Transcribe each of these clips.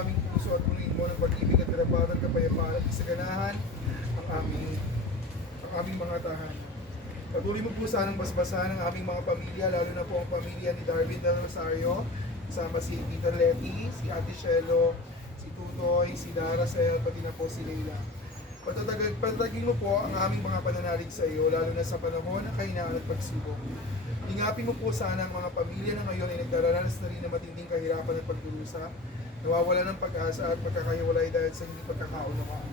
aming puso at punuin mo ng pag-ibig at karapatan, kapayapaan at kasaganahan ang aming mga tahanan. Patuloy mo po sanang basbasan ang aming mga pamilya, lalo na po ang pamilya ni Darwin Del Rosario, kasama si Tita Letty, si Ate Shelo, si Tutoy, si Daracel, pati na po si Leila. Patatagin mo po ang aming mga pananalig sa iyo, lalo na sa panahon ng kahinaan at pagsubok. Ingapin mo po sana ang mga pamilya na ngayon ay nagdaranas na rin ng matinding kahirapan at pagdurusa, nawawala ng pag-asa at magkakahiwalay dahil sa hindi pagkakaunawaan.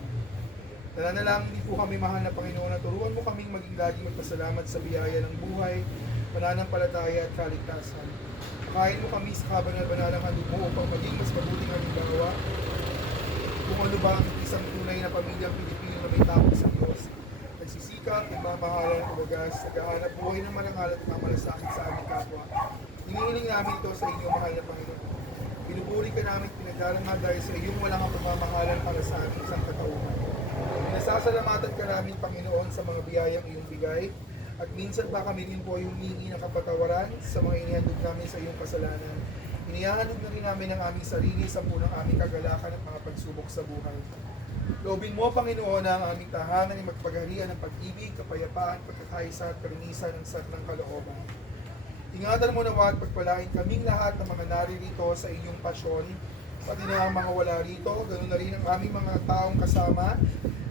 Nananalangin din po kami, mahal na Panginoon, na turuan mo kaming maging lagi magpasalamat sa biyaya ng buhay, pananampalataya at kaligtasan. Pakain mo kami sa kabanal-banalang handog mo upang maging mas mabuting halimbawa kung ano ba ang isang tunay na pamilyang Pilipino na may takot sa Diyos, nagsisikap, nagmamahalan, umagas, naghahanap buhay ng marangal at mamalasakit sa aming kapwa. Hinihiling namin ito sa inyo, mahal na Panginoon. Pinupuri ka namin, pinagdarangad dahil sa iyong walang pagmamahalan para sa aming isang katauhan. Nasasalamatan ka namin, Panginoon, sa mga biyayang iyong bigay, at minsan pa kami rin po ay humingi ng kapatawaran sa mga inihandog namin sa iyong kasalanan. Inihahandog na rin namin ang aming sarili sa punang aming kagalakan at mga pagsubok sa buhay. Loobin mo, Panginoon, na ang aming tahanan ay magpagharian ng pag-ibig, kapayapaan, pagkakaisa at karinisan ng ng kalooban. Ingatan mo nawa at pagpalain kaming lahat ng mga naririto sa iyong pasyon, pati na ang mga wala rito, ganoon na rin ang aming mga taong kasama,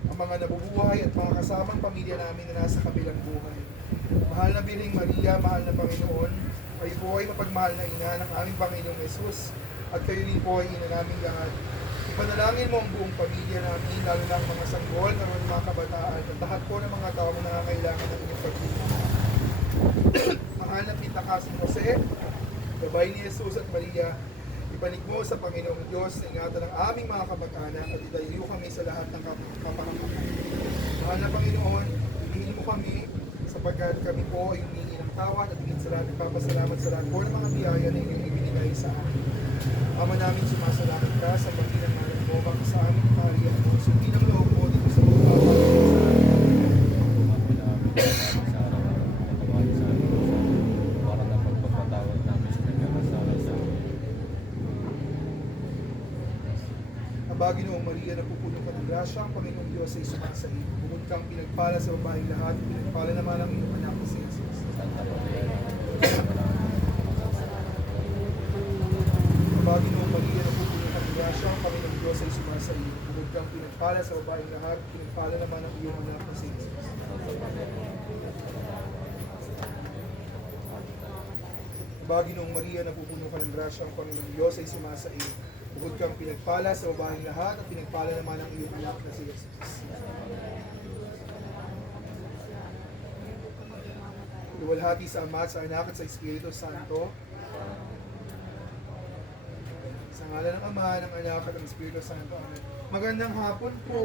ang mga nabubuhay at mga kasamang pamilya namin na nasa kabilang buhay. Mahal na Birheng Maria, mahal na Panginoon, kayo po ay mapagmahal na ina ng aming Panginoong Yesus, at kayo rin po ay ina naming lahat. Ipanalangin mo ang buong pamilya namin, lalo na ang mga sanggol, ng mga kabataan, at lahat po ng mga tao na nangangailangan ng inyong pagtulong. Mahal na Pitakasin Jose, gabay ni Jesus at Maria, ibanig mo sa Panginoong Diyos na ingatan ng aming mga kamag-anak at idayo kami sa lahat ng kapahamakan. Mahal na Panginoon, ibigin mo kami sapagkat kami po ay humingi ng tawad at higit sa lahat nagpapasalamat sa lahat po ng mga biyaya na inyong ibinigay sa amin. Ama namin, sumasalamat ka sa pagkinang malang mo, baka sa amin ang kaharian mo, sundin ang loob mo dito sa mga Abagi noong Maria, napupuno ka ng grasya, ang Panginoong Diyos ay sumasa iyo. Bukod kang pinagpala sa babaeng lahat, pinagpala naman ang iyong anak na si Jesus. Abagi noong Maria, napupuno ka ng grasya, ang Panginoong Diyos ay sumasa iyo. Bukod kang pinagpala sa babaeng lahat, pinagpala naman ang iyong anak na si Jesus. Abagi noong Maria, napupuno ka ng grasya, ang Panginoong Diyos ay sumasa iyo. Bukod kang pinagpala sa babaeng lahat at pinagpala naman ang iyong anak na si Jesus. Luwalhati sa Ama, sa Anak at sa Espiritu Santo. Sa ngalan ng Ama, ng Anak at ng Espiritu Santo. Amen. Magandang hapon po.